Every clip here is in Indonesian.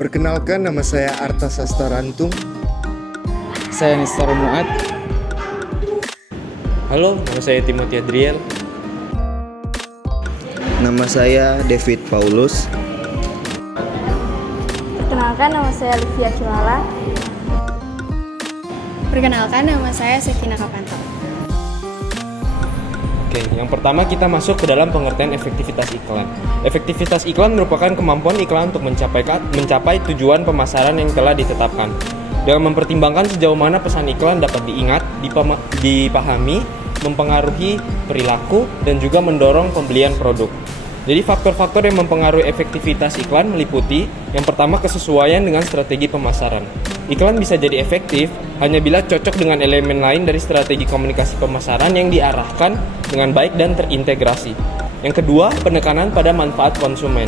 Perkenalkan, nama saya Arta Sastarantung. Saya Nestor Muad. Halo, nama saya Timothy Adriel. Nama saya David Paulus. Perkenalkan, nama saya Livia Kilala. Perkenalkan, nama saya Sekina Kapanto. Oke, yang pertama kita masuk ke dalam pengertian efektivitas iklan. Efektivitas iklan merupakan kemampuan iklan untuk mencapai tujuan pemasaran yang telah ditetapkan. Dengan mempertimbangkan sejauh mana pesan iklan dapat diingat, dipahami, mempengaruhi perilaku, dan juga mendorong pembelian produk. Jadi faktor-faktor yang mempengaruhi efektivitas iklan meliputi yang pertama kesesuaian dengan strategi pemasaran. Iklan bisa jadi efektif hanya bila cocok dengan elemen lain dari strategi komunikasi pemasaran yang diarahkan dengan baik dan terintegrasi. Yang kedua, penekanan pada manfaat konsumen.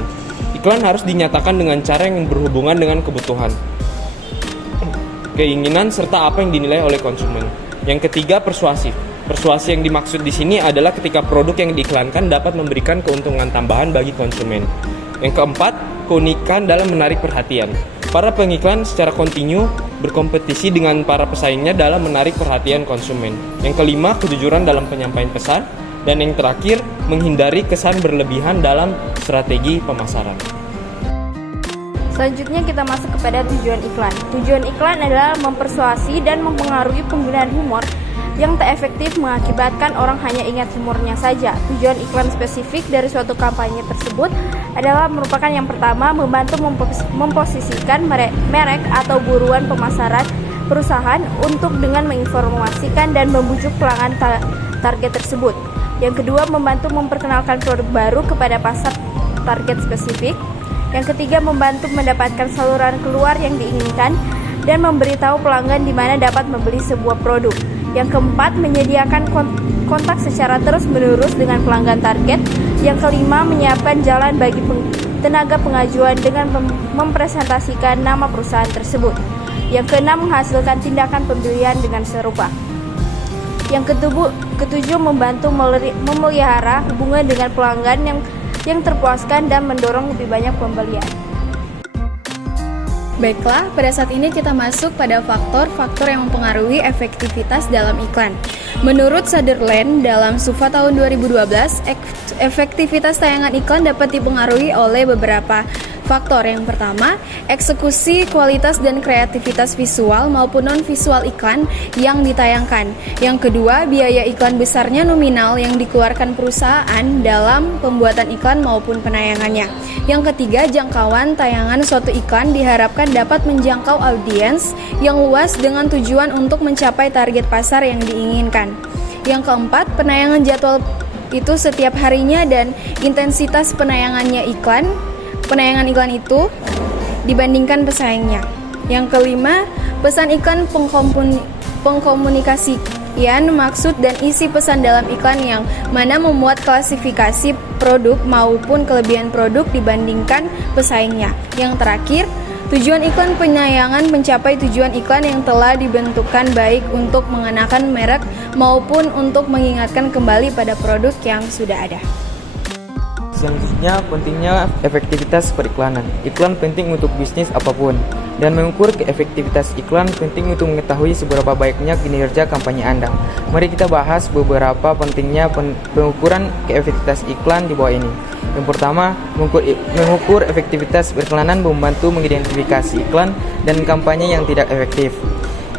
Iklan harus dinyatakan dengan cara yang berhubungan dengan kebutuhan, keinginan, serta apa yang dinilai oleh konsumen. Yang ketiga, persuasif. Persuasi yang dimaksud di sini adalah ketika produk yang diiklankan dapat memberikan keuntungan tambahan bagi konsumen. Yang keempat, keunikan dalam menarik perhatian. Para pengiklan secara kontinu berkompetisi dengan para pesaingnya dalam menarik perhatian konsumen. Yang kelima, kejujuran dalam penyampaian pesan. Dan yang terakhir, menghindari kesan berlebihan dalam strategi pemasaran. Selanjutnya kita masuk kepada tujuan iklan. Tujuan iklan adalah mempersuasi dan mempengaruhi penggunaan humor yang tak efektif mengakibatkan orang hanya ingat humornya saja. Tujuan iklan spesifik dari suatu kampanye tersebut adalah merupakan yang pertama, membantu memposisikan merek atau buruan pemasaran perusahaan untuk dengan menginformasikan dan membujuk pelanggan target tersebut. Yang kedua, membantu memperkenalkan produk baru kepada pasar target spesifik. Yang ketiga, membantu mendapatkan saluran keluar yang diinginkan dan memberitahu pelanggan di mana dapat membeli sebuah produk. Yang keempat, menyediakan kontak secara terus-menerus dengan pelanggan target. Yang kelima, menyiapkan jalan bagi tenaga pengajuan dengan mempresentasikan nama perusahaan tersebut. Yang keenam, menghasilkan tindakan pembelian dengan serupa. Yang ketujuh, membantu memelihara hubungan dengan pelanggan yang terpuaskan dan mendorong lebih banyak pembelian. Baiklah, pada saat ini kita masuk pada faktor-faktor yang mempengaruhi efektivitas dalam iklan. Menurut Sutherland, dalam SUFA tahun 2012, efektivitas tayangan iklan dapat dipengaruhi oleh beberapa faktor. Yang pertama, eksekusi, kualitas, dan kreativitas visual maupun non-visual iklan yang ditayangkan. Yang kedua, biaya iklan besarnya nominal yang dikeluarkan perusahaan dalam pembuatan iklan maupun penayangannya. Yang ketiga, jangkauan tayangan suatu iklan diharapkan dapat menjangkau audiens yang luas dengan tujuan untuk mencapai target pasar yang diinginkan. Yang keempat, penayangan jadwal itu setiap harinya dan intensitas penayangan iklan itu dibandingkan pesaingnya. Yang kelima, pesan iklan pengkomunikasian maksud dan isi pesan dalam iklan yang mana memuat klasifikasi produk maupun kelebihan produk dibandingkan pesaingnya. Yang terakhir, tujuan iklan penayangan mencapai tujuan iklan yang telah dibentukkan baik untuk mengenakan merek maupun untuk mengingatkan kembali pada produk yang sudah ada. Selanjutnya, pentingnya efektivitas periklanan. Iklan penting untuk bisnis apapun, dan mengukur keefektivitas iklan penting untuk mengetahui seberapa baiknya kinerja kampanye Anda. Mari kita bahas beberapa pentingnya pengukuran keefektivitas iklan di bawah ini. Yang pertama, mengukur efektivitas periklanan membantu mengidentifikasi iklan dan kampanye yang tidak efektif.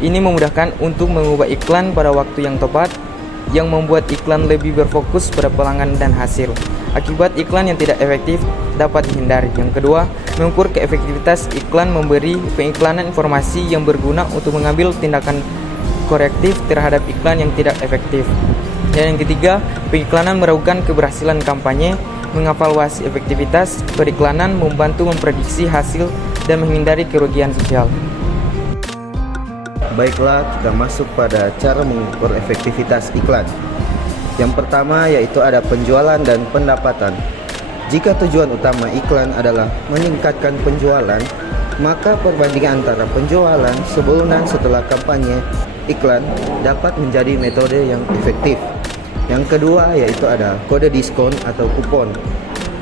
Ini memudahkan untuk mengubah iklan pada waktu yang tepat, yang membuat iklan lebih berfokus pada pelanggan dan hasil. Akibat iklan yang tidak efektif dapat dihindari. Yang kedua, mengukur keefektivitas iklan memberi pengiklanan informasi yang berguna untuk mengambil tindakan korektif terhadap iklan yang tidak efektif. Dan yang ketiga, pengiklanan meragukan keberhasilan kampanye. Mengevaluasi efektivitas periklanan membantu memprediksi hasil dan menghindari kerugian sosial. Baiklah, kita masuk pada cara mengukur efektivitas iklan. Yang pertama yaitu ada penjualan dan pendapatan. Jika tujuan utama iklan adalah meningkatkan penjualan, maka perbandingan antara penjualan sebelum dan setelah kampanye iklan dapat menjadi metode yang efektif. Yang kedua yaitu ada kode diskon atau kupon.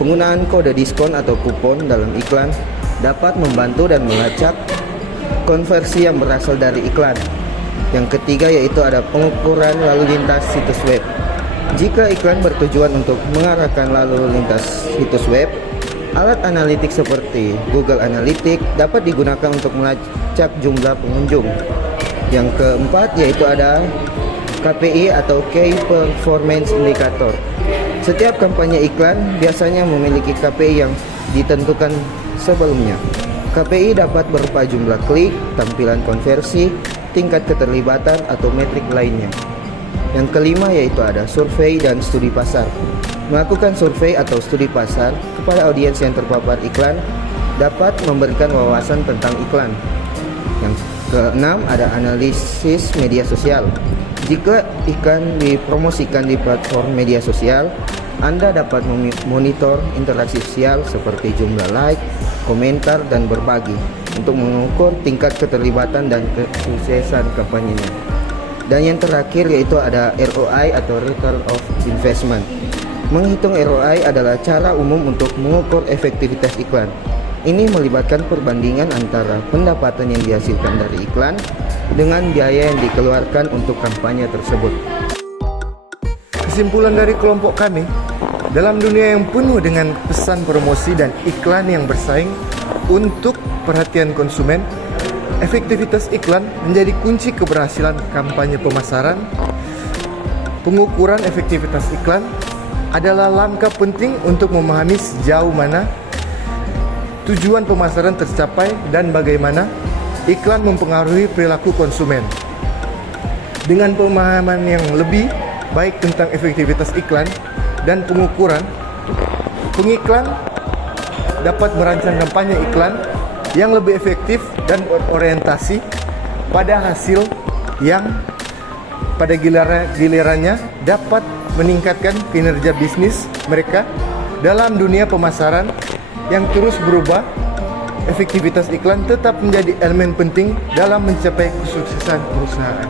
Penggunaan kode diskon atau kupon dalam iklan dapat membantu dan melacak konversi yang berasal dari iklan. Yang ketiga yaitu ada pengukuran lalu lintas situs web. Jika iklan bertujuan untuk mengarahkan lalu lintas situs web, alat analitik seperti Google Analytics dapat digunakan untuk melacak jumlah pengunjung. Yang keempat yaitu ada KPI atau Key Performance Indicator. Setiap kampanye iklan biasanya memiliki KPI yang ditentukan sebelumnya. KPI dapat berupa jumlah klik, tampilan konversi, tingkat keterlibatan, atau metrik lainnya. Yang kelima yaitu ada survei dan studi pasar. Melakukan survei atau studi pasar kepada audiens yang terpapar iklan dapat memberikan wawasan tentang iklan. Yang keenam ada analisis media sosial. Jika iklan dipromosikan di platform media sosial, Anda dapat memonitor interaksi sosial seperti jumlah like, komentar, dan berbagi untuk mengukur tingkat keterlibatan dan kesuksesan kampanyenya. Dan yang terakhir yaitu ada ROI atau Return of Investment. Menghitung ROI adalah cara umum untuk mengukur efektivitas iklan. Ini melibatkan perbandingan antara pendapatan yang dihasilkan dari iklan dengan biaya yang dikeluarkan untuk kampanye tersebut. Kesimpulan dari kelompok kami, dalam dunia yang penuh dengan pesan promosi dan iklan yang bersaing untuk perhatian konsumen, efektivitas iklan menjadi kunci keberhasilan kampanye pemasaran. Pengukuran efektivitas iklan adalah langkah penting untuk memahami sejauh mana tujuan pemasaran tercapai dan bagaimana iklan mempengaruhi perilaku konsumen. Dengan pemahaman yang lebih baik tentang efektivitas iklan dan pengukuran, pengiklan dapat merancang kampanye iklan yang lebih efektif dan berorientasi pada hasil yang pada gilirannya dapat meningkatkan kinerja bisnis mereka. Dalam dunia pemasaran yang terus berubah, efektivitas iklan tetap menjadi elemen penting dalam mencapai kesuksesan perusahaan.